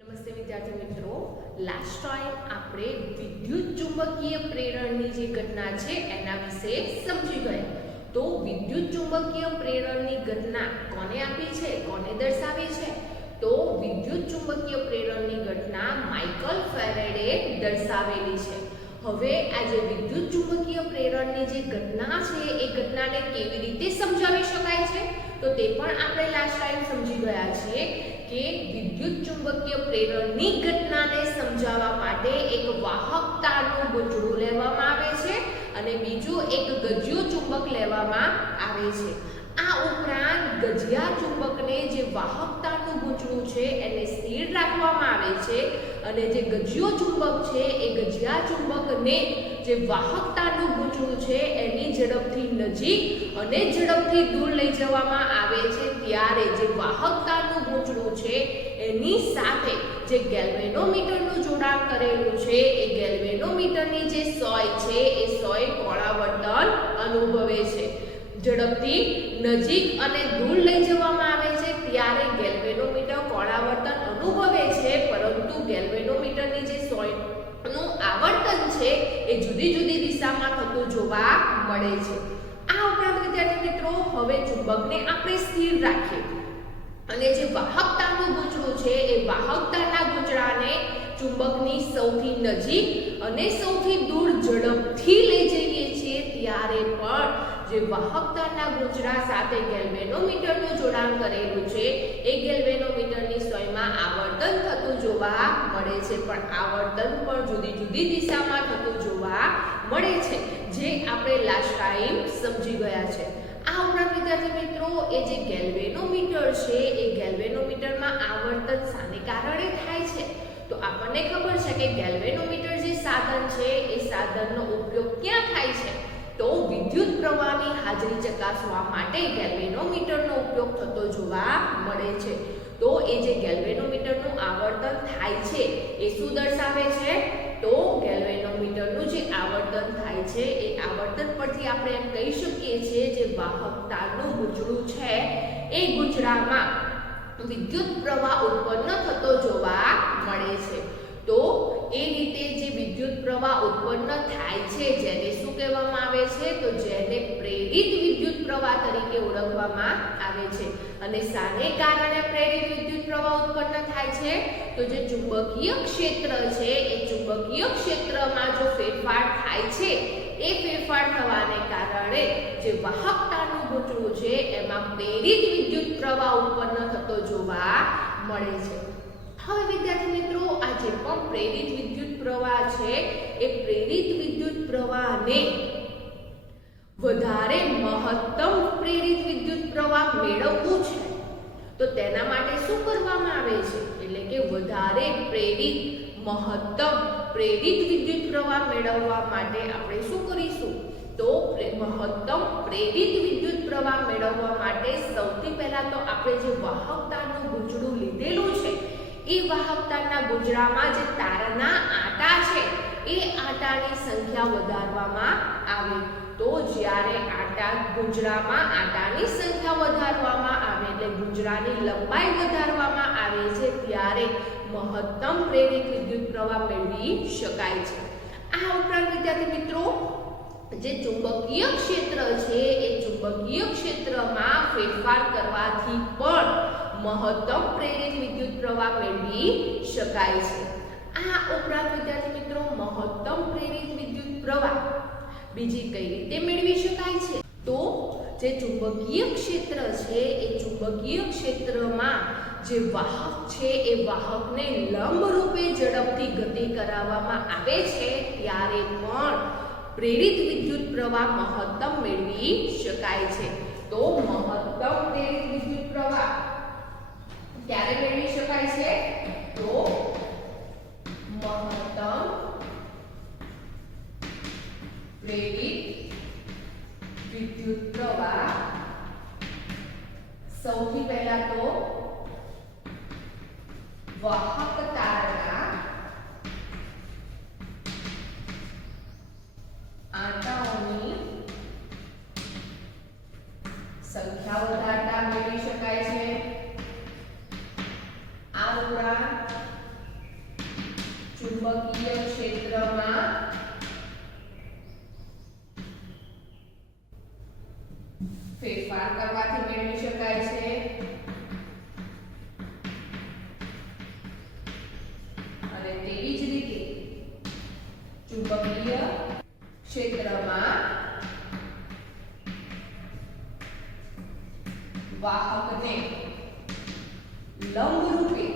નમસ્તે વિદ્યાર્થી મિત્રો, લાસ્ટ ટાઈમ આપણે વિદ્યુત ચુંબકીય પ્રેરણની જે ઘટના છે એના વિશે સમજી ગયા. તો વિદ્યુત ચુંબકીય પ્રેરણની ઘટના કોને આપી છે, કોને દર્શાવી છે? તો વિદ્યુત ચુંબકીય પ્રેરણની ઘટના માઇકલ ફેરેડે દર્શાવેલી છે. હવે આ જે વિદ્યુત ચુંબકીય પ્રેરણની જે ઘટના છે એ ઘટનાને કેવી રીતે સમજાવી શકાય છે તો તે પણ આપણે લાસ્ટ ટાઈમ સમજી ગયા છીએ કે વિદ્યુત ચુંબકીય પ્રેરણની ઘટનાને સમજાવવા માટે એક વાહકતાનું ગૂંચળું લેવામાં આવે છે અને બીજું એક ગજિયો ચુંબક લેવામાં આવે છે. આ ઉપરાંત ગજિયા ચુંબકને જે વાહકતાનું ગૂંચળું છે એને સ્થિર રાખવામાં આવે છે અને જે ગજિયો ચુંબક છે એ ગજિયા ચુંબકને જે વાહકતાનું ગૂંચળું છે એની ઝડપથી નજીક અને ઝડપથી દૂર લઈ જવામાં આવે છે ત્યારે જે વાહકતાનું ગૂંચળું છે એની સાથે જે ગેલ્વેનોમીટરનું જોડાણ કરેલું છે એ ગેલ્વેનોમીટરની જે સોય છે એ સોય પરાવર્તન અનુભવે છે. ઝડપથી નજીક અને દૂર લઈ જવામાં આવે છે ત્યારે ગેલ્વેનોમીટર પરાવર્તન અનુભવે છે, પરંતુ ગેલ્વેનોમીટરની જે સોયનું આવર્તન છે એ જુદી જુદી દિશામાં થતું જોવા મળે છે. આ ઉપરાંત વિદ્યાર્થી મિત્રો, હવે ચુંબકને આપણે સ્થિર રાખીએ અને જે વાહકતાનું ગૂંચળું છે એ વાહકતાના ગૂંચળાને ચુંબકની સૌથી નજીક અને સૌથી દૂર ઝડપથી લઈ જઈએ છીએ ત્યારે પણ જે વાહકતાના ગૂંચળા સાથે ગેલ્વેનોમીટરનું જોડાણ કરેલું છે એ ગેલ્વેનોમીટરની સોયમાં આવર્તન થતું જોવા મળે છે, પણ આવર્તન પણ જુદી જુદી દિશામાં થતું જોવા મળે છે, જે આપણે લાસ્ટ ટાઈમ સમજી ગયા છે. આ ઉપરાંત વિદ્યાર્થી મિત્રો, એ જે ગેલ્વેનોમીટર છે એ ગેલ્વેનોમીટરમાં આવર્તન શાને કારણે થાય છે તો આપણને ખબર છે કે ગેલ્વેનોમીટર જે સાધન છે એ સાધનનો ઉપયોગ ક્યાં થાય છે તો વિદ્યુત પ્રવાહની હાજરી ચકાસવા માટે ગેલ્વેનોમીટરનો ઉપયોગ થતો જોવા મળે છે. તો એ જે ગેલ્વેનોમીટરનું આવર્તન થાય છે એ શું દર્શાવે છે તો ગેલ્વેનોમીટરનું જે આવર્તન થાય છે એ આવર્તન પરથી આપણે એમ કહી શકીએ છીએ જે વાહકતાનું ગૂંચળું છે એ ગૂંચળામાં વિદ્યુત પ્રવાહ ઉત્પન્ન થતો જોવા મળે છે. તો એ રીતે જે વિદ્યુત પ્રવાહ ઉત્પન્ન થાય છે જેને શું કહેવામાં આવે છે તો જેને પ્રેરિત વિદ્યુત પ્રવાહ તરીકે ઓળખવામાં આવે છે. અને શાને કારણે પ્રેરિત વિદ્યુત પ્રવાહ ઉત્પન્ન થાય છે તો જે ચુંબકીય ક્ષેત્ર છે એ ચુંબકીય ક્ષેત્રમાં જો ફેરફાર થાય છે એ ફેરફાર થવાને કારણે જે વાહકતાનું ગૂંચળું છે એમાં પ્રેરિત વિદ્યુત પ્રવાહ ઉત્પન્ન થતો જોવા મળે છે. હવે વિદ્યાર્થી મિત્રો, આ જે પણ પ્રેરિત વિદ્યુત પ્રવાહ છે એ પ્રેરિત વિદ્યુત પ્રવાહને વધારે મહત્તમ પ્રેરિત વિદ્યુત પ્રવાહ મેળવવું છે તો તેના માટે શું કરવામાં આવે છે એટલે કે વધારે પ્રેરિત મહત્તમ પ્રેરિત વિદ્યુત પ્રવાહ મેળવવા માટે આપણે શું કરીશું તો મહત્તમ પ્રેરિત વિદ્યુત પ્રવાહ મેળવવા માટે સૌથી પહેલા તો આપણે જે વાહકતાનું ગૂંચળું લીધેલું છે એ વાહકતાના ગૂંચળામાં જે તારના આંટા છે એ આંટાની સંખ્યા વધારવામાં આવે. તો જ્યારે ગૂંચળામાં આંટાની સંખ્યા વધારવામાં આવે એટલે ગૂંચળાની લંબાઈ વધારવામાં આવે છે ત્યારે મહત્તમ પ્રેરિત વિદ્યુત પ્રવાહ મેળવી શકાય છે. આ ઉપરાંત વિદ્યાર્થી મિત્રો, જે ચુંબકીય ક્ષેત્ર છે એ ચુંબકીય ક્ષેત્રમાં ફેરફાર કરવાથી પણ મહત્તમ પ્રેરિત વિદ્યુત પ્રવાહ મેળવી શકાય છે. આ ઉપરાંત વિદ્યાર્થી મિત્રો, મહત્તમ પ્રેરિત વિદ્યુત પ્રવાહ બીજી કઈ રીતે મેળવી શકાય છે તો જે ચુંબકીય ક્ષેત્ર છે એ ચુંબકીય ક્ષેત્રમાં જે વાહક છે એ વાહકને લંબ રૂપે ઝડપથી ગતિ કરાવવામાં આવે છે ત્યારે પણ પ્રેરિત વિદ્યુત પ્રવાહ મહત્તમ મેળવી શકાય છે. તો મહત્તમ પ્રેરિત વિદ્યુત પ્રવાહ ક્યારે મેળવી શકાય છે તો મહત્તમ પ્રેરિત વિદ્યુત પ્રવાહ સૌથી પહેલા તો વાહક તારના આંટાઓની સંખ્યા વધારતા મેળવી શકાય છે. આ ઉપરાંત ચુંબકીય ક્ષેત્રમાં ફેરફાર કરવાથી મેળવી શકાય છે અને તેવી જ રીતે ચુંબકીય ક્ષેત્રમાં વાહકને લંબરૂપે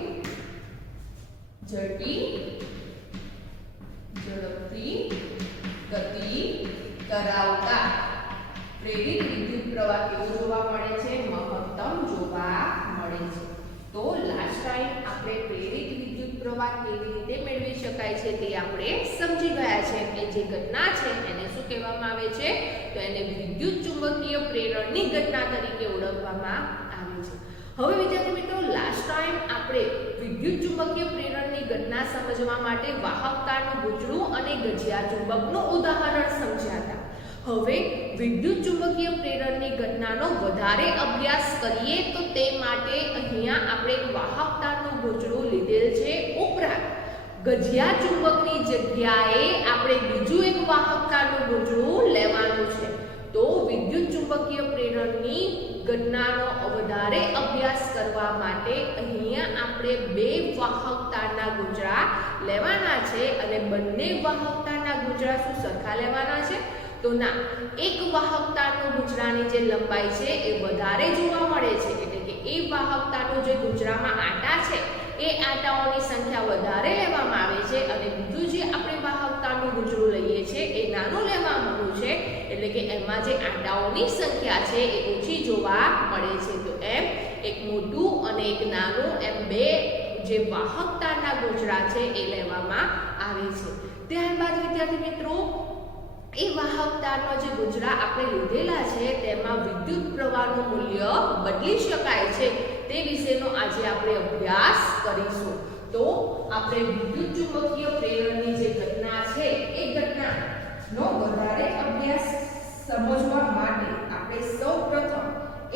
ઝડપી ઝડપથી ગતિ કરાવતા પ્રેરિત વિદ્યુત પ્રવાહ કેવો જોવા મળે છે? મહત્તમ જોવા મળે છે. તો લાસ્ટ ટાઈમ આપણે પ્રેરિત વિદ્યુત પ્રવાહ કેવી રીતે મેળવી શકાય છે તે આપણે સમજી ગયા છે. એ જે ઘટના છે એને શું કહેવામાં આવે છે? તો એને વિદ્યુત ચુંબકીય પ્રેરણની ઘટના તરીકે ઓળખવામાં આવે છે. હવે વિદ્યાર્થી મિત્રો, લાસ્ટ ટાઈમ આપણે વિદ્યુત ચુંબકીય પ્રેરણની ઘટના સમજવા માટે વાહકતાનું ગૂંચળું અને ગજિયા ચુંબકનું ઉદાહરણ સમજ્યા હતા. હવે વિદ્યુત ચુંબકીય પ્રેરણની ઘટનાનો વધારે અભ્યાસ કરીએ તો તે માટે અહીંયા આપણે એક વાહકતાનું ગૂંચળું લીધેલ છે. ઉપરાંત ગજિયા ચુંબકની જગ્યાએ આપણે બીજું એક વાહકતાનું ગૂંચળું લેવાનું છે. તો વિદ્યુત ચુંબકીય પ્રેરણની ઘટનાનો વધારે અભ્યાસ કરવા માટે અહીંયા આપણે બે વાહકતાના ગૂંચળા લેવાના છે અને બંને વાહકતાના ગૂંચળા શું સરખા લેવાના છે? તો ના, એક વાહકતાનું ગૂંચળાની જે લંબાઈ છે એ વધારે જોવા મળે છે, એટલે કે એ વાહકતાનું જે ગૂંચળામાં આંટા છે એ આંટાઓની સંખ્યા વધારે લેવામાં આવે છે અને બીજું જે આપણે વાહકતાનું ગૂંચળું લઈએ છીએ એ નાનું લેવાનું છે, એટલે કે એમાં જે આંટાઓની સંખ્યા છે એ ઓછી જોવા મળે છે. તો એમ એક મોટું અને એક નાનું એમ બે જે વાહકતાના ગૂંચળા છે એ લેવામાં આવે છે. ત્યારબાદ વિદ્યાર્થી મિત્રો, એ વાહકતાનો જે ગૂંચળા આપણે લીધેલા છે તેમાં વિદ્યુત પ્રવાહનું મૂલ્ય બદલી શકાય છે તે વિશેનો આજે આપણે અભ્યાસ કરીશું. તો આપણે વિદ્યુત ચુંબકીય પ્રેરણની જે ઘટના છે એ ઘટનાનો વધારે અભ્યાસ સમજવા માટે આપણે સૌપ્રથમ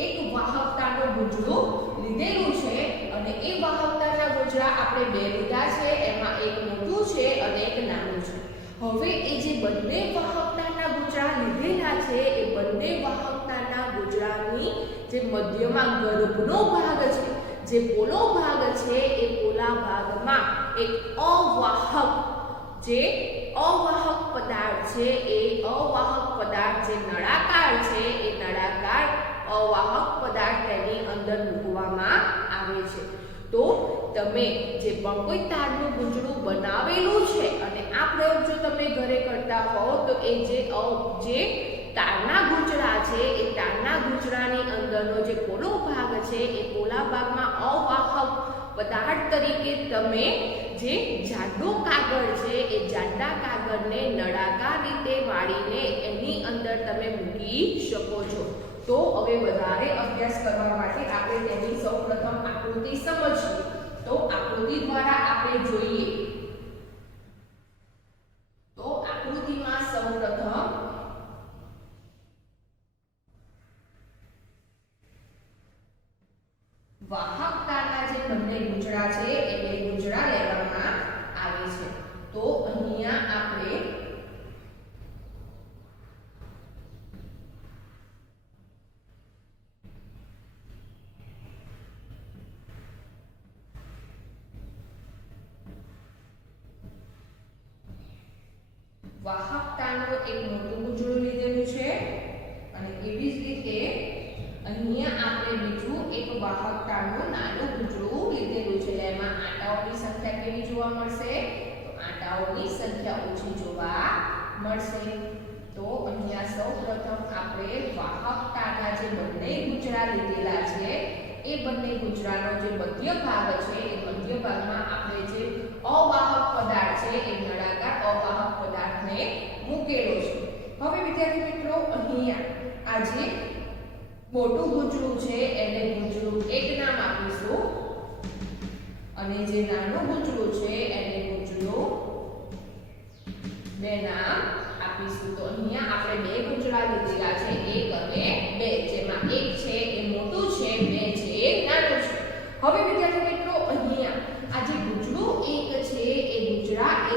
એક વાહકતાનું ગૂંચળું લીધેલું છે અને એ વાહકતાના ગૂંચળા આપણે બે લીધા છે, એમાં એક મોટું છે અને એક નાનું છે. હવે એ જે બંને વાહકતાના ગૂંચળા લીધેલા છે એ બંને વાહકતાના ગૂંચળાની જે મધ્યમાં ગર્ભનો ભાગ છે, જે પોલો ભાગ છે, એ પોલા ભાગમાં એક અવાહક પદાર્થ છે. એ અવાહક પદાર્થ જે નળાકાર છે એ નળાકાર અવાહક પદાર્થ તેની અંદર મૂકવામાં આવે છે. તો તમે જે પણ કોઈ તારનું ગૂંચળું બનાવેલું છે અને આ પ્રયોગ જો તમે ઘરે કરતા હો તો એ જે તારના ગૂંચળા છે એ તારના ગૂંચળાની અંદરનો જે પોલો ભાગ છે એ પોલા ભાગમાં અવાહક પદાર્થ તરીકે તમે જે જાડો કાગળ છે એ જાડા કાગળને નળાકાર રીતે વાળીને એની અંદર તમે મૂકી શકો છો. તો હવે વધારે અભ્યાસ કરવા માટે આપણે તેની સૌપ્રથમ આકૃતિ સમજીએ. તો આકૃતિ દ્વારા આપણે જોઈએ તો આકૃતિમાં સૌપ્રથમ વાહકતાના જે બંને ગૂંચળા છે એ બે ગૂંચળા લેવામાં આવે છે. તો અહીંયા આપણે વાહકતાનું એક મોટું ગૂંચળું લીધેલું છે અને એવી જ રીતે અહીંયા આપણે બીજું એક વાહકતાનું નાનું ગૂંચળું લીધેલું છે. એમાં આંટાઓની સંખ્યા કેવી જોવા મળશે? તો આંટાઓની સંખ્યા ઓછી જોવા મળશે. તો અહીંયા સૌપ્રથમ આપણે વાહકતાના જે બંને ગૂંચળા લીધેલા છે એ બંને ગૂંચળાનો જે મધ્ય ભાગ છે એ મધ્ય ભાગમાં આપણે જે અવાહક પદાર્થ છે એ નળાકાર અવાહક પદાર્થને મૂકેલો છે. હવે વિદ્યાર્થી મિત્રો, અહીંયા આ જે મોટું ગૂંચળું છે એને ગૂંચળું 1 નામ આપીશું અને જે નાનું ગૂંચળું છે એને ગૂંચળું 2 નામ આપીશું. તો અહીંયા આપણે બે ગૂંચળા લીધેલા છે, 1 અને 2, જેમાં 1 છે એ મોટું છે, 2 છે એ નાનું છે. હવે વિદ્યાર્થી મિત્રો, અહીંયા આ જે ગૂંચળું 1 છે એ ગૂંચળા 1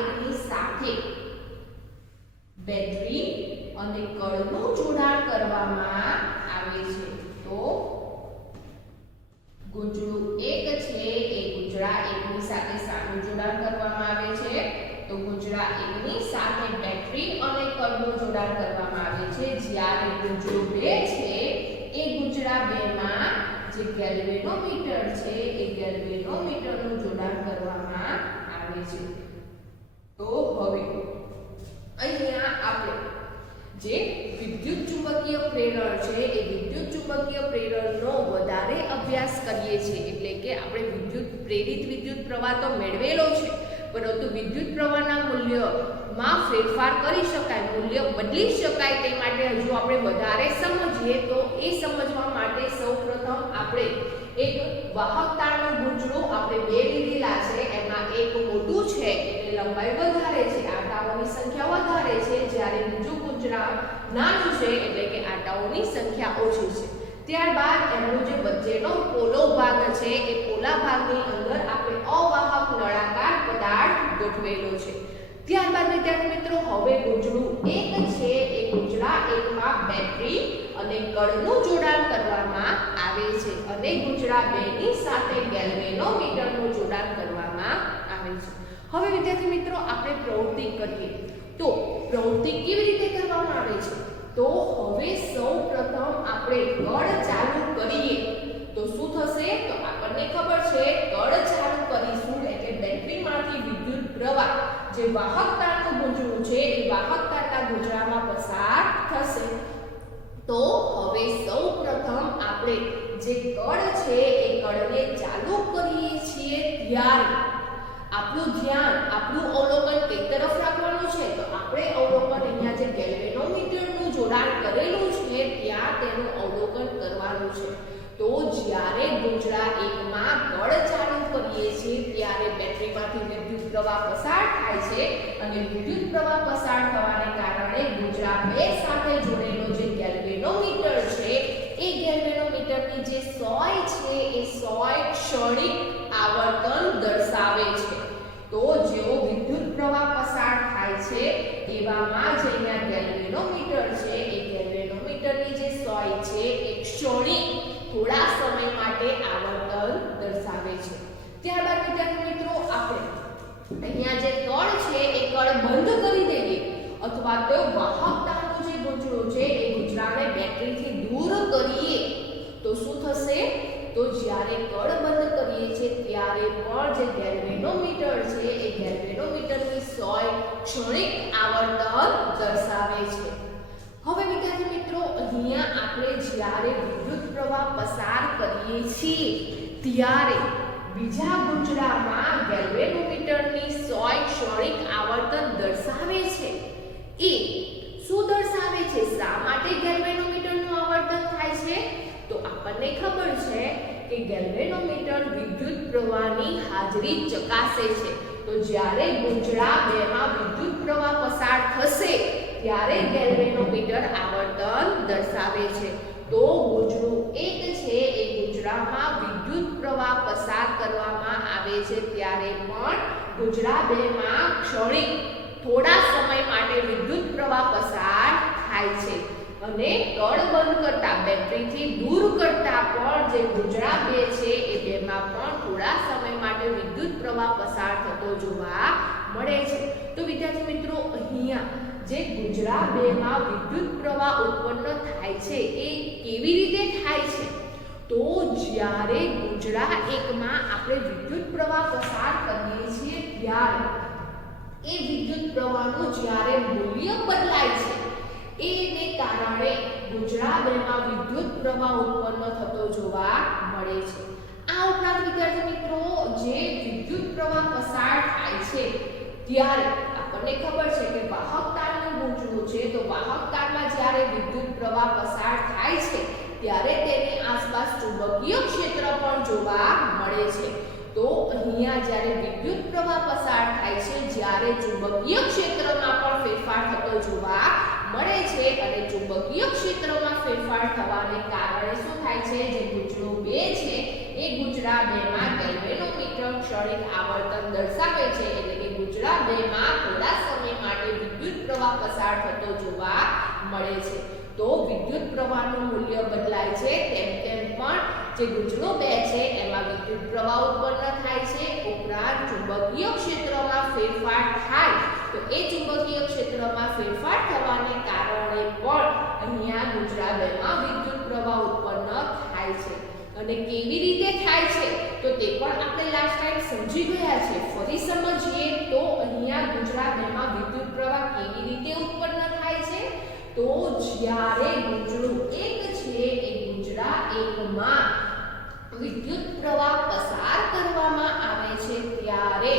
ગેલ્વેનોમીટર છે એ ગેલ્વેનોમીટરનું જોડાણ કરવામાં આવે છે. તો હવે અહીંયા આપણે જે વિદ્યુત ચુંબકીય પ્રેરણ છે એ વિદ્યુત ચુંબકીય પ્રેરણનો વધારે અભ્યાસ કરીએ છીએ. એટલે કે આપણે પ્રેરિત વિદ્યુત પ્રવાહ તો મેળવેલો છે, પરંતુ વિદ્યુત પ્રવાહના મૂલ્યમાં ફેરફાર કરી શકાય, મૂલ્ય બદલી શકાય તે માટે હજુ આપણે વધારે સમજીએ. તો એ સમજવા માટે સૌપ્રથમ આપણે એક વાહકતાનું ગૂંચળું આપણે બે લીધેલા છે. એમાં એક મોટું છે એટલે લંબાઈ વધારે છે, આંટાઓની સંખ્યા વધારે છે, જ્યારે બીજું ગૂંચળામ નાનું છે એટલે કે આંટાઓની સંખ્યા ઓછી છે. ત્યારબાદ એનો જે વચ્ચેનો પોલો ભાગ છે એ પોલા ભાગની અંદર આપણે અવાહક નળાકાર પદાર્થ ગોઠવેલો છે. ત્યારબાદ વિદ્યાર્થી મિત્રો હવે ગૂંચળું એક છે એ ગૂંચળા એકમાં બેટરી અને કળનું જોડાણ કરવામાં આવે છે અને ગૂંચળા બેની સાથે ગેલ્વેનોમીટરનું જોડાણ કરવામાં આવે છે. હવે વિદ્યાર્થી મિત્રો આપણે પ્રવૃત્તિ કરીએ. તો પ્રવૃત્તિ કેવી રીતે કરવામાં આવે છે? તો હવે સૌપ્રથમ આપણે કળ ચાલુ કરીએ તો શું થશે? તો આપણને ખબર છે કળ ચાલુ કરીશું એટલે બેટરીમાંથી વિદ્યુત પ્રવાહ જે વાહકતાનું ગૂંચળું છે એ વાહકતાના ગૂંચળામાં પસાર થશે. તો હવે સૌપ્રથમ આપણે જે કળ છે એ કળને ચાલુ કરીએ છીએ ત્યારે આપણું ધ્યાન, આપણું અવલોકન કઈ તરફ રાખવાનું છે? તો આપણે અવલોકન અહીંયા જે ગેલ્વેનોમીટરનું જોડાણ કરેલું છે ત્યાં તેનું અવલોકન કરવાનું છે. તો જ્યારે ગૂંચળા એકમાં કળ ચાલુ કરીએ છીએ ત્યારે બેટરીમાંથી વિદ્યુત પ્રવાહ પસાર થાય છે અને વિદ્યુત પ્રવાહ પસાર થવાને કારણે ગૂંચળા બે સાથે જોડેલો જે ગેલ્વેનોમીટર છે એ ગેલ્વેનોમીટરની જે સોય છે એ સોય ક્ષણિક આવર્તન દર્શાવે છે. તો જેવો વિદ્યુત પ્રવાહ પસાર થાય છે એવામાં જ અહીંયા ગેલ્વેનોમીટર છે એ ગેલ્વેનોમીટરની જે સોય છે એ ક્ષણિક થોડા સમય માટે આવર્તન દર્શાવે છે. ત્યારબાદ વિદ્યાર્થી મિત્રો આપણે અહીંયા જે કળ છે એ કળ બંધ કરી દેવી અથવા તો વાહકતાનું જે ગૂંચળું છે એ ગૂંચળાને બેટરીથી દૂર કરીએ તો શું થશે? તો જ્યારે કળ બંધ કરીએ છીએ ત્યારે પણ જે ગેલ્વેનોમીટર છે એ ગેલ્વેનોમીટરની સોય ક્ષણિક આવર્તન દર્શાવે છે. હવે વિદ્યાર્થી મિત્રો અહીંયા આપણે જ્યારે વિદ્યુત પ્રવાહ પસાર કરીએ છીએ ત્યારે બીજા ગૂંચળામાં ગેલ્વેનોમીટરની સોય ક્ષણિક આવર્તન દર્શાવે છે. એ શું દર્શાવે છે? શા માટે ગેલ્વેનોમીટરનું આવર્તન થાય છે? તો આપણને ખબર છે કે ગેલ્વેનોમીટર વિદ્યુત પ્રવાહની હાજરી ચકાસે છે. તો જ્યારે ગૂંચળા બેમાં વિદ્યુત પ્રવાહ પસાર થશે ત્યારે ગેલ્વેનોમીટર આવર્તન દર્શાવે છે. તો ગૂંચળું એક છે એ ગૂંચળામાં વિદ્યુત પ્રવાહ પસાર કરવામાં આવે છે ત્યારે પણ ગૂંચળા બેમાં ક્ષણિક થોડા સમય માટે વિદ્યુત પ્રવાહ પસાર થાય છે અને કળ બંધ કરતા બેટરીથી દૂર કરતા પણ જે ગૂંચળા બે છે એ બેમાં પણ થોડા સમય માટે વિદ્યુત પ્રવાહ પસાર થતો જોવા મળે છે. તો વિદ્યાર્થી મિત્રો અહીંયા જે ગૂંચળા બેમાં વિદ્યુત પ્રવાહ ઉત્પન્ન થાય છે એ કેવી રીતે થાય છે? તો જ્યારે ગૂંચળા એકમાં આપણે વિદ્યુત પ્રવાહ પસાર કરીએ છીએ ત્યારે એ વિદ્યુત પ્રવાહનું જ્યારે મૂલ્ય બદલાય છે એને કારણે ગૂંચળા બેમાં વિદ્યુત પ્રવાહ ઉત્પન્ન થતો જોવા મળે છે. આ ઉપરાંત વિદ્યાર્થી મિત્રો જે વિદ્યુત પ્રવાહ પસાર થાય છે ત્યારે આપણને ખબર છે કે વાહકતાનું ગૂંચળું છે. તો વાહકતામાં જ્યારે વિદ્યુત પ્રવાહ પસાર થાય છે ત્યારે તેની આસપાસ ચુંબકીય ક્ષેત્ર પણ જોવા મળે છે. તો અહીંયા જ્યારે વિદ્યુત પ્રવાહ પસાર થાય છે જ્યારે ચુંબકીય ક્ષેત્રમાં પણ ફેરફાર થતો જોવા મળે છે અને ચુંબકીય ક્ષેત્રમાં ફેરફાર થવાને કારણે શું થાય છે? જે ગૂંચળું બે છે એ ગૂંચળા બેમાં ગેલ્વેનોમીટર ક્ષણિક આવર્તન દર્શાવે છે એટલે કે ગૂંચળા બેમાં થોડા સમય માટે વિદ્યુત પ્રવાહ પસાર થતો જોવા મળે છે. તો વિદ્યુત પ્રવાહનું મૂલ્ય બદલાય છે તેમ તેમ પણ જે ગૂંચળું બે છે એમાં વિદ્યુત પ્રવાહ ઉત્પન્ન થાય છે. ઉપરાંત ચુંબકીય ક્ષેત્રમાં ફેરફાર થાય તો એ ચુંબકીય ક્ષેત્રમાં ફેરફાર થવાને કારણે પણ અહીંયા ગૂંચળા બેમાં વિદ્યુત પ્રવાહ ઉત્પન્ન થાય છે અને કેવી રીતે થાય છે તો તે પણ આપણે લાસ્ટ ટાઈમ સમજી ગયા છે. ફરી સમજીએ તો અહીંયા ગુંજરા 2 માં વિદ્યુત પ્રવાહ કેવી રીતે ઉત્પન્ન થાય છે તો જ્યારે ગુંજરું 1 છે એ ગુંજરા 1 માં વિદ્યુત પ્રવાહ પસાર કરવામાં આવે છે ત્યારે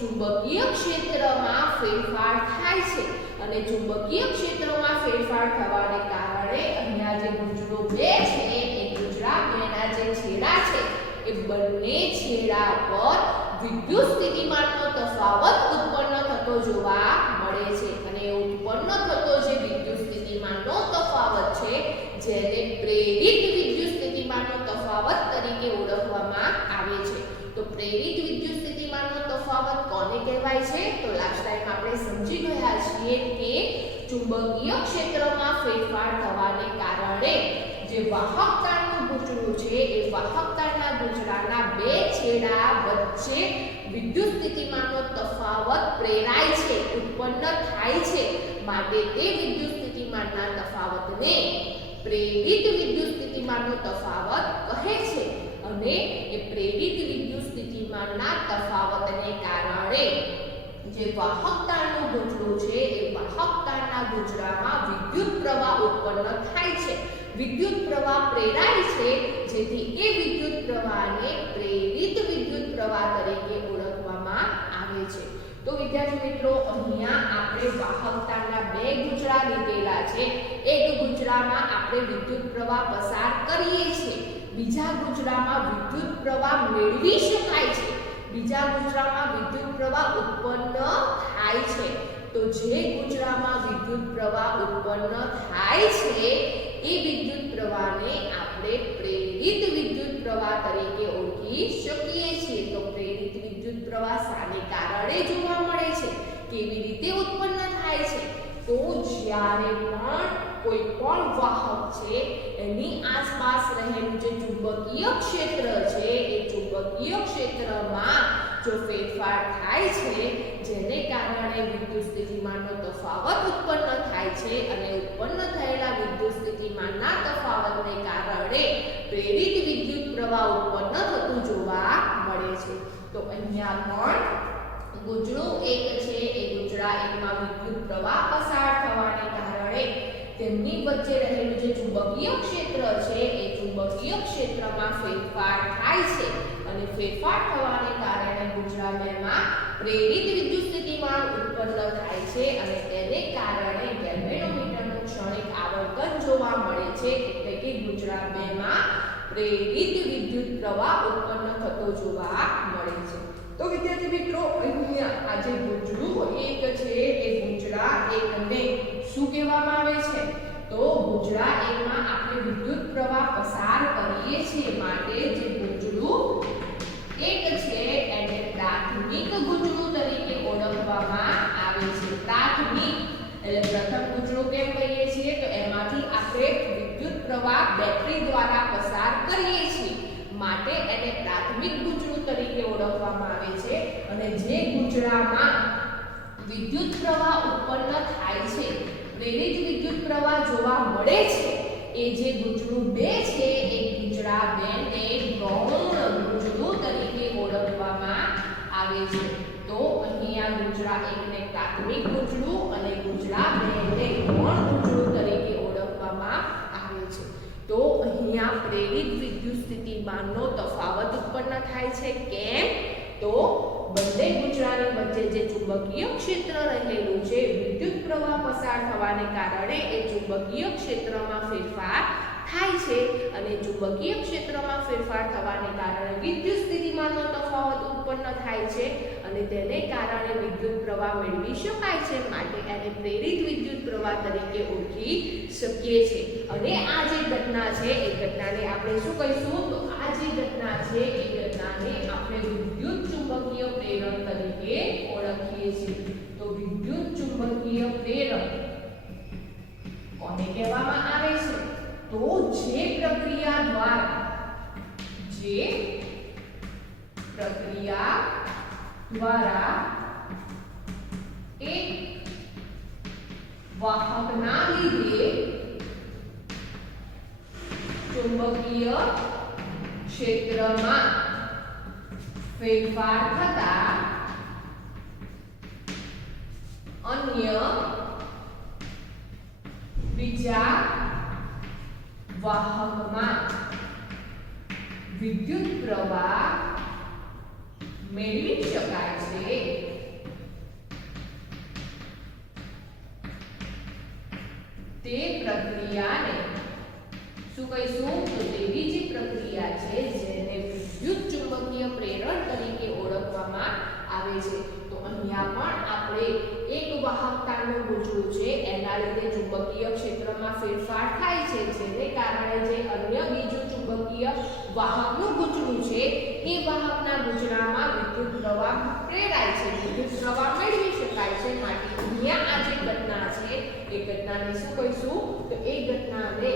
ચુંબકીય ક્ષેત્રમાં ફેરફાર થાય છે અને ચુંબકીય ક્ષેત્રમાં ફેરફાર થવાને કારણે અહીંયા જે ગુંજરો 2 છે એ ગુંજરા 2 ના જે છેડા છે એ બંને છેડા પર વિદ્યુત સ્થિતિમાનનો તફાવત ઉત્પન્ન થતો જોવા મળે છે અને ઉત્પન્ન થતો જે વિદ્યુત સ્થિતિમાનનો તફાવત છે જેને પ્રેરિત વિદ્યુત સ્થિતિમાનનો તફાવત તરીકે ઓળખવામાં આવે છે. તો પ્રેરિત વિદ્યુત સ્થિતિમાનનો તફાવત કોને કહેવાય છે તો લાસ્ટ ટાઈમ આપણે સમજી ગયા છીએ કે ચુંબકીય ક્ષેત્રમાં ફેરફાર થવાને કારણે જે વાહકતાનું ગુંજરું છે એ વાહકતાના ગુંજરાના 2 છેડા વચ્ચે વિદ્યુત સ્થિતિમાનનો તફાવત પ્રેરાય છે, ઉત્પન્ન થાય છે. માટે તે વિદ્યુત સ્થિતિમાનના તફાવતને પ્રેરિત વિદ્યુત સ્થિતિમાનનો તફાવત કહે છે અને એ પ્રેરિત વિદ્યુત સ્થિતિમાનના તફાવતને કારણે જે વાહકતાનું ગુંજરું છે એ વાહકતાના ગુંજરામાં વિદ્યુત પ્રવાહ ઉત્પન્ન થાય છે. વિદ્યુત પ્રવાહ પ્રેરાય છે જેથી એ વિદ્યુત પ્રવાહને પ્રેરિત વિદ્યુત પ્રવાહ તરીકે ઓળખવામાં આવે છે. તો વિદ્યાર્થી મિત્રો અહીંયા આપણે વાહકતાના 2 ગુંજરા લીધેલા છે. એક ગુંજરામાં આપણે વિદ્યુત પ્રવાહ પસાર કરીએ છીએ, બીજા ગુંજરામાં વિદ્યુત પ્રવાહ મેળવી શકાય છે, બીજા ગુંજરામાં વિદ્યુત પ્રવાહ ઉત્પન્ન થાય છે. તો જે ગુંજરામાં વિદ્યુત પ્રવાહ ઉત્પન્ન થાય છે એ વિદ્યુત પ્રવાહને આપણે પ્રેરિત વિદ્યુત પ્રવાહ તરીકે ઓળખી શકીએ છીએ. તો પ્રેરિત વિદ્યુત પ્રવાહ શાને કારણે જોવા મળે છે, કેવી રીતે ઉત્પન્ન થાય છે તો જ્યારે પણ કોઈ પણ વાહક છે એની આસપાસ રહેલું જે ચુંબકીય ક્ષેત્ર છે એ ચુંબકીય ક્ષેત્રમાં જો ફેરફાર થાય છે જેને કારણે વિદ્યુત સ્થિતિમાનનો તફાવત ઉત્પન્ન થાય છે અને ઉત્પન્ન થયેલા વિદ્યુત સ્થિતિમાનના તફાવતને કારણે પ્રેરિત વિદ્યુત પ્રવાહ ઉત્પન્ન થતું જોવા મળે છે. તો અહીંયા પણ ગુંજરું 1 છે એ ગુંજરા 1 માં વિદ્યુત પ્રવાહ પસાર થવાને કારણે તેમની વચ્ચે રહેલું જે ચુંબકીય ક્ષેત્ર છે એ ચુંબકીય ક્ષેત્રમાં ફેરફાર થાય છે અને ફેરફાર થવાને કારણે ગુંજરા 2 માં પ્રેરિત વિદ્યુત સ્થિતિમાન ઉત્પન્ન થાય છે અને તેને કારણે ગેલ્વેનોમીટરનું ક્ષણિક આવર્તન જોવા મળે છે. એટલે કે ગુંજરા 2 માં પ્રેરિત વિદ્યુત પ્રવાહ ઉત્પન્ન થતો જોવા મળે છે. તો વિદ્યાર્થી મિત્રો અહીંયા આ જે ગુંજરું 1 છે એ ગુંજરા 1 ને શું કહેવામાં આવે છે તો ગુંજરા 1 માં આપણે વિદ્યુત પ્રવાહ પસાર કરીએ છીએ માટે જે ગુંજરું 1 છે એને પ્રાથમિક ગુંજરું તરીકે ઓળખવામાં આવે છે. પ્રાથમિક એટલે પ્રથમ ગુંજરું કેમ કહીએ છીએ તો એમાંથી આપણે વિદ્યુત પ્રવાહ બેટરી દ્વારા પસાર કરીએ છીએ માટે એને પ્રાથમિક ગુંજરું તરીકે ઓળખવામાં આવે છે. અને જે ગુંજરામાં વિદ્યુત પ્રવાહ ઉત્પન્ન થાય છે, પ્રેરિત વિદ્યુત પ્રવાહ જોવા મળે છે એ જે ગુંજરું 2 છે એ ગુંજરા 2 ને ગૌણ ગુંજરું તરીકે ઓળખવામાં આવે છે. તો અહીંયા ગુંજરા 1 ને પ્રાથમિક ગુંજરું અને ગુંજરા 2 ને ગૌણ ગુંજરું તરીકે ઓળખવામાં આવે છે. તો અહીંયા પ્રેરિત વિદ્યુત સ્થિતિમાનનો તફાવત ઉત્પન્ન થાય છે. કેમ તો બંને ગુંજરાની વચ્ચે જે ચુંબકીય ક્ષેત્ર રહેલું છે વિદ્યુત પ્રવાહ પસાર થવાને કારણે એ ચુંબકીય ક્ષેત્રમાં ફેરફાર થાય છે અને ચુંબકીય ક્ષેત્રમાં ફેરફાર થવાને કારણે વિદ્યુત સ્થિતિમાનનો તફાવત ઉત્પન્ન થાય છે અને તેને કારણે વિદ્યુત પ્રવાહ મેળવી શકાય છે માટે એને પ્રેરિત વિદ્યુત પ્રવાહ તરીકે ઓળખી શકીએ છીએ. અને આ જે ઘટના છે એ ઘટનાને આપણે શું કહીશું તો આ જે ઘટના છે એ ઘટનાને આપણે વિદ્યુત ચુંબકીય પ્રેરણ તરીકે ઓળખીએ છીએ. તો વિદ્યુત ચુંબકીય પ્રેરણ કોને કહેવામાં આવે છે તો જે પ્રક્રિયા દ્વારા એક વાહકના લીધે ચુંબકીય ક્ષેત્રમાં ફેરફાર થતા અન્ય બીજા વાહકમાં વિદ્યુત પ્રવાહ મેળવી શકાય છે. તે પ્રક્રિયાને શું કહીશું? તો તેવી જ પ્રક્રિયા છે જેને વિદ્યુત ચુંબકીય પ્રેરણ તરીકે ઓળખવામાં આવે છે. તો અહીંયા પણ આપણે એક વાહકતાનું ગૂંચળું છે, એના લીધે ચુંબકીય ક્ષેત્રમાં ફેરફાર થાય છે, જેને કારણે જે અન્ય બીજું ચુંબકીય વાહકનું ગૂંચળું છે એ વાહકના ગૂંચળામાં વિદ્યુત પ્રવાહ પ્રેરાય છે, વિદ્યુત પ્રવાહ મેળવી શકાય છે. માટે અહીંયા આ જે ઘટના છે એ ઘટનાને શું કહીશું? તો એ ઘટનાને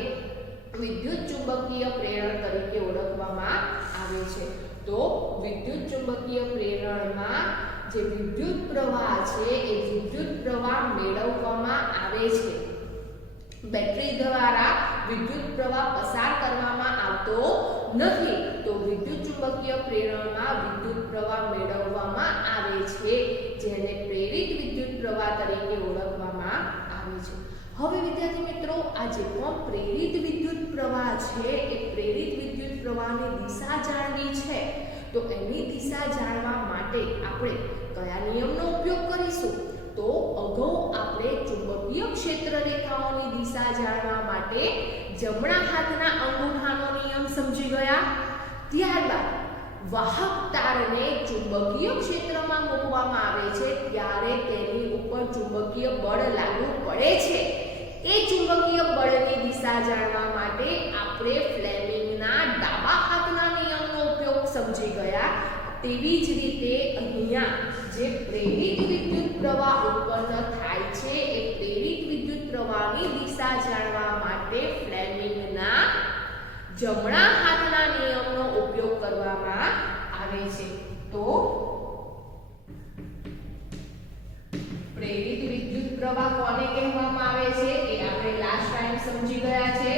વિદ્યુત ચુંબકીય પ્રેરણ તરીકે ઓળખવામાં આવે છે. તો વિદ્યુત ચુંબકીય પ્રેરણમાં જે વિદ્યુત પ્રવાહ છે એ વિદ્યુત પ્રવાહ મેળવવામાં આવે છે. બેટરી દ્વારા વિદ્યુત પ્રવાહ પસાર કરવામાં આવતો નથી. તો વિદ્યુત ચુંબકીય પ્રેરણમાં વિદ્યુત પ્રવાહ મેળવવામાં આવે છે, જેને પ્રેરિત વિદ્યુત પ્રવાહ તરીકે ઓળખવામાં આવે છે. હવે વિદ્યાર્થી મિત્રો, આ જે પણ પ્રેરિત વિદ્યુત પ્રવાહ છે એ પ્રેરિત વિદ્યુત પ્રવાહની દિશા જાણવી છે. તો એની દિશા જાણવા માટે આપણે કયા નિયમનો ઉપયોગ કરીશું? તો અગાઉ આપણે ચુંબકીય ક્ષેત્ર રેખાઓની દિશા જાણવા માટે જમણા હાથના અંગૂઠાનો નિયમ સમજી ગયા. ત્યારબાદ વાહક તારને ચુંબકીય ક્ષેત્રમાં મૂકવામાં આવે છે ત્યારે તેની ઉપર ચુંબકીય બળ લાગુ પડે છે. એ ચુંબકીય બળની દિશા જાણવા માટે આપણે ફ્લેમિંગના ડાબા હાથના નિયમનો ઉપયોગ સમજી ગયા. તેવી જ રીતે અહીંયા જે પ્રેરિત વિદ્યુત પ્રવાહ ઉત્પન્ન થાય છે એ પ્રેરિત વિદ્યુત પ્રવાહની દિશા જાણવા માટે ફ્લેમિંગના જમણા હાથના નિયમનો ઉપયોગ કરવામાં આવે છે. તો પ્રેરિત વિદ્યુત પ્રવાહ કોને કહેવામાં આવે છે એ આપણે લાસ્ટ ટાઈમ સમજી ગયા છે.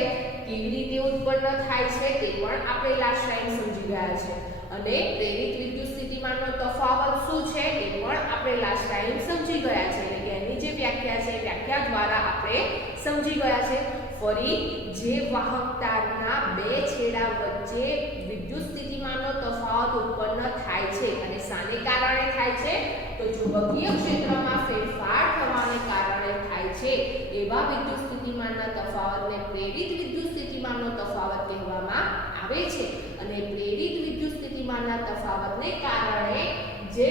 કેવી રીતે ઉત્પન્ન થાય છે તે પણ આપણે લાસ્ટ ટાઈમ સમજી ગયા છે. અને પ્રેરિત વિદ્યુત સ્થિતિમાનનો તફાવત શું છે એ પણ આપણે લાસ્ટ ટાઈમ સમજી ગયા છે. એટલે કે એની જે વ્યાખ્યા છે વ્યાખ્યા દ્વારા આપણે સમજી ગયા છે. ફરી જે વાહક તારના બે છેડા વચ્ચે વિદ્યુત સ્થિતિમાનનો તફાવત ઉત્પન્ન થાય છે અને શાને કારણે થાય છે? તો ચુંબકીય ક્ષેત્રમાં ફેરફાર થવાને કારણે થાય છે. એવા વિદ્યુત સ્થિતિમાનના તફાવતને પ્રેરિત વિદ્યુત સ્થિતિમાનનો તફાવત કહેવામાં આવે છે. અને પ્રેરિત વિદ્યુત સ્થિતિમાનના તફાવતને કારણે જે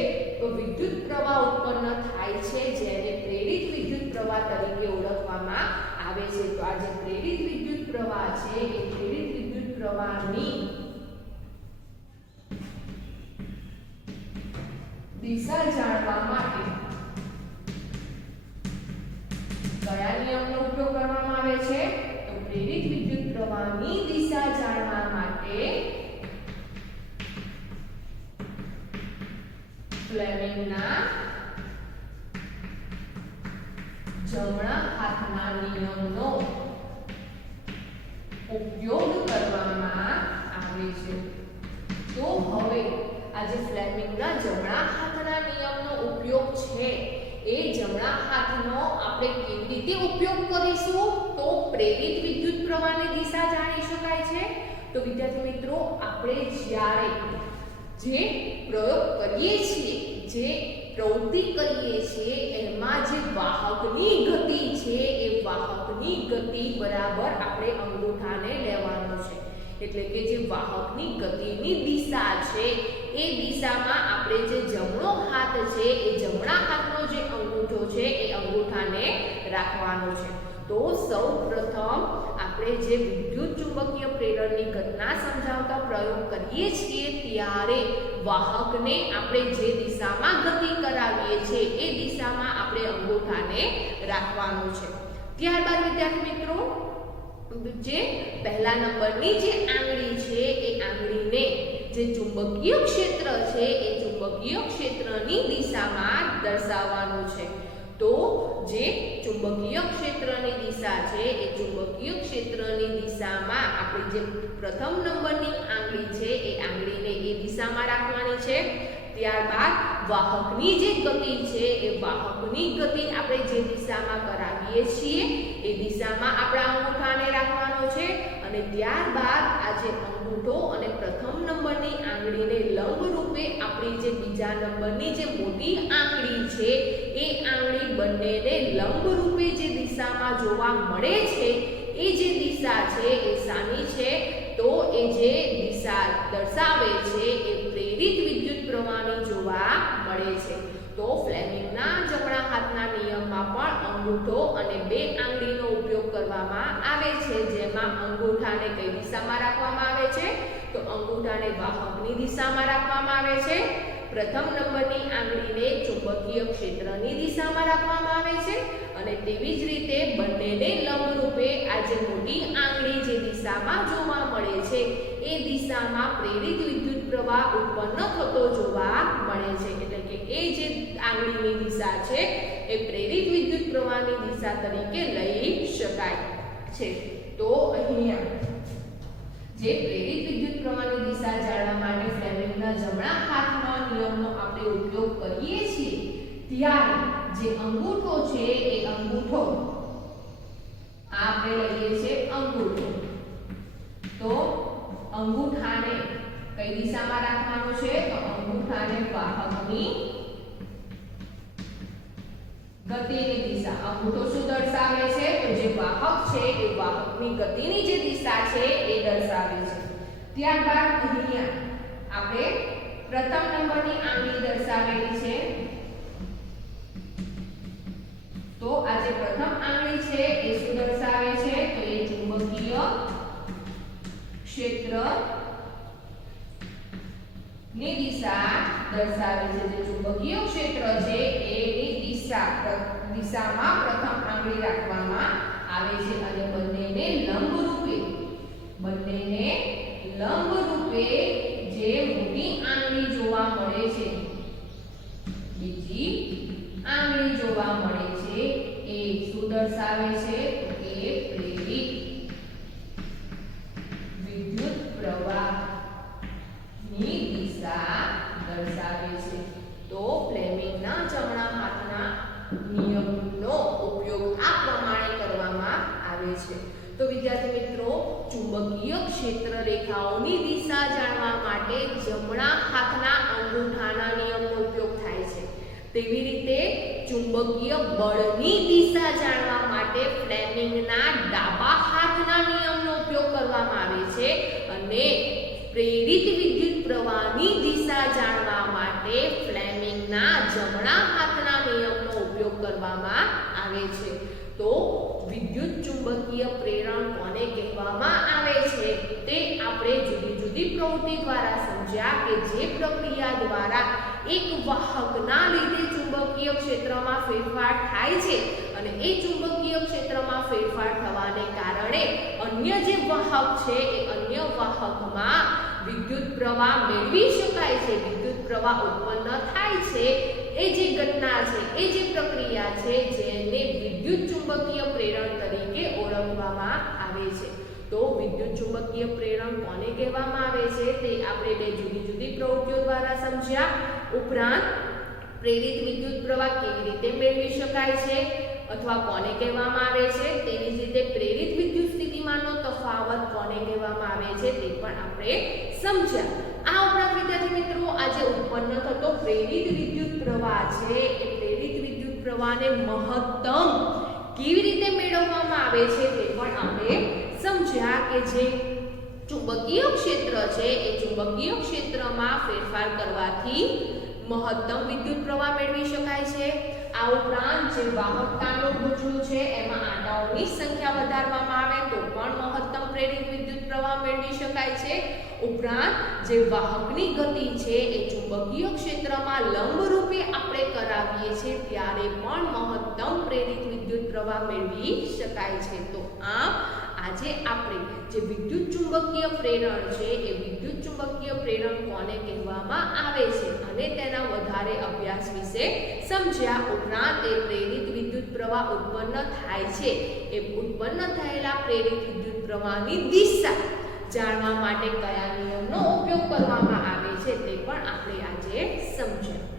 વિદ્યુત પ્રવાહ ઉત્પન્ન થાય છે જેને પ્રેરિત વિદ્યુત પ્રવાહ તરીકે ઓળખવામાં આવે છે. તો આ જે પ્રેરિત વિદ્યુત પ્રવાહ છે એ પ્રેરિત વિદ્યુત પ્રવાહની દિશા જાણવા માટે કયા નિયમનો ઉપયોગ કરવામાં આવે છે? તો પ્રેરિત વિદ્યુત પ્રવાહની દિશા જાણવા માટે ફ્લેમિંગના જમણા હાથના નિયમનો ઉપયોગ કરવામાં આવે છે. તો હવે આ જે ફ્લેમિંગના જમણા હાથના નિયમનો ઉપયોગ છે એ જમણા હાથનો આપણે કેવી રીતે ઉપયોગ કરીશું? તો પ્રેરિત વિદ્યુત પ્રવાહની દિશા જાણી શકાય છે. તો વિદ્યાર્થી મિત્રો, આપણે જ્યારે જે પ્રયોગ કરીએ છીએ, જે પ્રવૃત્તિ કરીએ છીએ એમાં જે વાહકની ગતિ છે એ વાહકની ગતિ બરાબર આપણે અંગૂઠાને લેવાનો છે. એટલે કે જે વાહકની ગતિની દિશા છે એ દિશામાં આપણે જે જમણો હાથ છે એ જમણા હાથનો જે અંગૂઠો છે એ અંગૂઠાને રાખવાનો છે. તો સૌપ્રથમ આપણે જે વિદ્યુત ચુંબકીય પ્રેરણની ઘટના સમજાવતા પ્રયોગ કરીએ છીએ ત્યારે વાહકને આપણે જે દિશામાં ગતિ કરાવીએ છીએ એ દિશામાં આપણે અંગૂઠાને રાખવાનું છે. ત્યારબાદ વિદ્યાર્થી મિત્રો, જે પહેલા નંબરની જે આંગળી છે એ આંગળીને જે ચુંબકીય ક્ષેત્ર છે એ ચુંબકીય ક્ષેત્રની દિશામાં દર્શાવવાનું છે. તો જે ચુંબકીય ક્ષેત્રની દિશા છે એ ચુંબકીય ક્ષેત્રની દિશામાં આપણે જે પ્રથમ નંબરની આંગળી આંગળી છે એ આંગળીને એ દિશામાં રાખવાની છે. ત્યારબાદ વાહકની જે ગતિ છે એ વાહકની ગતિ આપણે જે દિશામાં કરાવીએ છીએ એ દિશામાં આપણા અંગૂઠાને રાખવાનો છે. અને ત્યારબાદ આ જે અંગૂઠો અને પ્રથમ નંબરની આંગળીને લંબ રૂપે આપણી જે બીજા નંબરની જે મોટી આંગળી છે એ આંગળી બંનેને લંબ રૂપે જે દિશામાં જોવા મળે છે એ જે દિશા છે એ શાની છે? તો એ જે દિશા દર્શાવે છે એ પ્રેરિત વિદ્યુત પ્રવાહની જોવા મળે છે. તો ફ્લેમિંગના જમણા હાથના નિયમમાં પણ અંગૂઠો અને બે આંગળીનો ઉપયોગ કરવામાં આવે છે, જેમાં અંગૂઠાને કઈ દિશામાં રાખવામાં આવે છે? તો અંગૂઠાને વાહકની દિશામાં રાખવામાં આવે છે. પ્રથમ નંબરની આંગળીને ચુંબકીય ક્ષેત્રની દિશામાં રાખવામાં આવે છે અને તેવી જ રીતે બંનેને લંબરૂપે આ જે મોટી આંગળી જે દિશામાં જોવા મળે છે એ દિશામાં પ્રેરિત વિદ્યુત પ્રવાહ ઉત્પન્ન થતો જોવા મળે છે. એટલે કે એ જે આંગળીની દિશા છે એ પ્રેરિત વિદ્યુત પ્રવાહની દિશા તરીકે લઈ શકાય છે. તો અહીંયા જે પ્રેરિત વિદ્યુત પ્રવાહની દિશા જાણવા માટે ફ્લેમિંગના જમણા હાથના નિયમનો આપણે ઉપયોગ કરીએ છીએ ત્યારે જે અંગૂઠો છે એ અંગૂઠો આપણે લઈએ છીએ અંગૂઠો. તો અંગૂઠાને કઈ દિશામાં રાખવાનો છે? તો અંગૂઠાને વાહકની ગતિની દિશા. અંગૂઠો શું દર્શાવે છે? તો જે વાહક છે એ વાહકની ગતિની જે દિશા છે એ દર્શાવે છે. ત્યારબાદ અહીંયા આપણે પ્રથમ નંબરની આંગળી દર્શાવેલી છે. તો આ જે પ્રથમ આંગળી છે એ શું દર્શાવે છે? તો એ ચુંબકીય ક્ષેત્ર ની દિશા દર્શાવે છે. જે ચુંબકીય ક્ષેત્ર છે એની દિશામાં પ્રથમ આંગળી રાખવામાં આવે છે અને બંનેને લંબ રૂપે જે મોટી આંગળી જોવા મળે છે, બીજી આંગળી જોવા મળે છે એ શું દર્શાવે છે? તો એ પ્રેરિત વિદ્યુત પ્રવાહની દિશા દર્શાવે છે. તો ફ્લેમિંગના જમણા હાથના નિયમનો ઉપયોગ આ પ્રમાણે કરવામાં આવે છે. તો વિદ્યાર્થી મિત્રો, ચુંબકીય ક્ષેત્ર રેખાઓની દિશા જાણવા માટે જમણા હાથના અંગૂઠાના નિયમનો ઉપયોગ થાય છે. તેવી રીતે ચુંબકીય બળની દિશા જાણવા માટે ફ્લેમિંગના ડાબા હાથના નિયમનો ઉપયોગ કરવામાં આવે છે અને પ્રેરિત વિદ્યુત પ્રવાહની દિશા જાણવા માટે ફ્લેમિંગના જમણા હાથના નિયમનો ઉપયોગ કરવામાં આવે છે. તો વિદ્યુત ચુંબકીય પ્રેરણ કોને કહેવામાં આવે છે તે આપણે જુદી જુદી પ્રવૃત્તિ દ્વારા સમજ્યા કે જે પ્રક્રિયા દ્વારા એક વાહકના લીધે ચુંબકીય ક્ષેત્રમાં ફેરફાર થાય છે અને એ ચુંબકીય ક્ષેત્રમાં ફેરફાર થવાને કારણે અન્ય જે વાહક છે એ અન્ય વાહકમાં વિદ્યુત પ્રવાહ મેળવી શકાય છે, વિદ્યુત પ્રવાહ ઉત્પન્ન થાય છે. એ જે ઘટના છે, એ જે પ્રક્રિયા છે જેને વિદ્યુત ચુંબકીય પ્રેરણ તરીકે ઓળખવામાં આવે છે. તો વિદ્યુત ચુંબકીય પ્રેરણ કોને કહેવામાં આવે છે તે આપણે બે જુદી જુદી પ્રવૃત્તિઓ દ્વારા સમજ્યા. ઉપરાંત પ્રેરિત વિદ્યુત પ્રવાહ કેવી રીતે મેળવી શકાય છે અથવા કોને કહેવામાં આવે છે, તેવી જ રીતે પ્રેરિત વિદ્યુત સ્થિતિમાનનો તફાવત કોને કહેવામાં આવે છે તે પણ આપણે સમજ્યા. આ ઉપરાંત વિદ્યાર્થી મિત્રો, આજે ઉત્પન્ન થતો પ્રેરિત વિદ્યુત પ્રવાહ છે એ પ્રેરિત વિદ્યુત પ્રવાહને મહત્તમ કેવી રીતે મેળવવામાં આવે છે તે પણ આપણે સમજ્યા કે જે ચુંબકીય ક્ષેત્ર છે એ ચુંબકીય ક્ષેત્રમાં ફેરફાર કરવાથી મહત્તમ વિદ્યુત પ્રવાહ મેળવી શકાય છે. આ ઉપરાંત જે વાહકતાનું ગૂંચળું છે એમાં આંટાઓની સંખ્યા વધારવામાં આવે તો પણ મહત્તમ પ્રેરિત વિદ્યુત પ્રવાહ મેળવી શકાય છે. ઉપરાંત જે વાહકની ગતિ છે એ ચુંબકીય ક્ષેત્રમાં લંબરૂપે આપણે કરાવીએ છીએ ત્યારે પણ મહત્તમ પ્રેરિત વિદ્યુત પ્રવાહ મેળવી શકાય છે. તો આમ આજે આપણે જે વિદ્યુત ચુંબકીય પ્રેરણ છે એ વિદ્યુત ચુંબકીય પ્રેરણ કોને કહેવામાં આવે છે અને તેના વધારે અભ્યાસ વિશે સમજ્યા. ઉપરાંત એ પ્રેરિત વિદ્યુત પ્રવાહ ઉત્પન્ન થાય છે એ ઉત્પન્ન થયેલા પ્રેરિત વિદ્યુત પ્રવાહની દિશા જાણવા માટે કયા નિયમનો ઉપયોગ કરવામાં આવે છે તે પણ આપણે આજે સમજ્યા.